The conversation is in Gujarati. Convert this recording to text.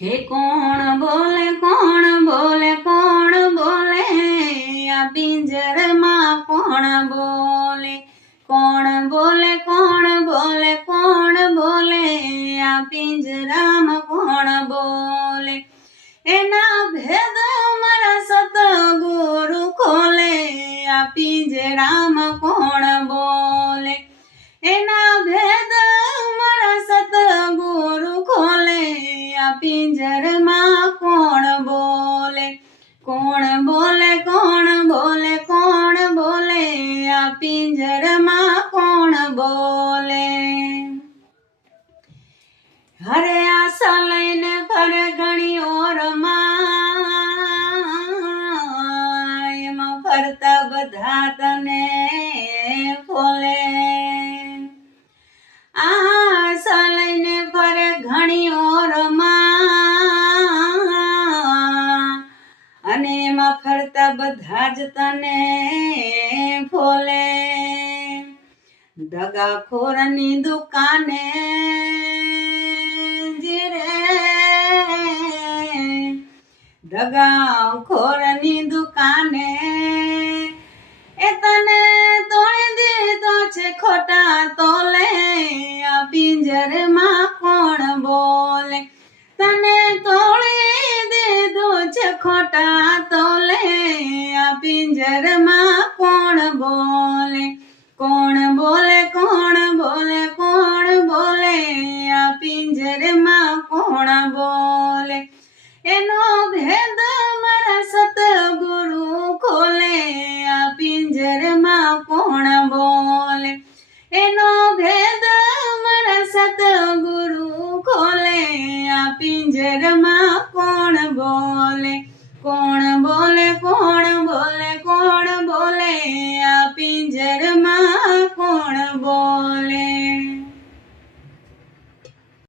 હે કોણ બોલે કોણ બોલે કોણ બોલે આ પિંજરમાં કોણ બોલે કોણ બોલે કોણ બોલે કોણ બોલે આ પિંજરામાં કોણ બોલે એના ભેદ મારા સતગુરુ ખોલે આ પિંજરામાં કોણ બોલે એના ભેદ મારા સતગુરુ ખોલે આ પિંજરમાં કોણ બોલે કોણ બોલે કોણ બોલે કોણ બોલે આ પિંજરમાં કોણ બોલે હરે આશા લઈને ફરે ઘણી ઓરમાં એમાં ફરતા બધા તને ફોલે આશા લઈને ફરે ઘણી ઓરમાં અને એમાં ફરતા બધા જ તને ફોલે દગાખોરની દુકાને દગાખોરની દુકાને એ તને તોડી દીધો છે ખોટા તોલે આ પિંજરમાં કોણ બોલે તને તોડી દીધો છે ખોટા તોલે આ પિંજરમાં કોણ બોલે કોણ બોલે કોણ બોલે કોણ બોલે આ પિંજરમાં કોણ બોલે એનો ભેદ મારા સતગુરુ ખોલે આ પિંજરમાં કોણ બોલે એનો ભેદ મારા સતગુરુ ખોલે આ પિંજરમાં કોણ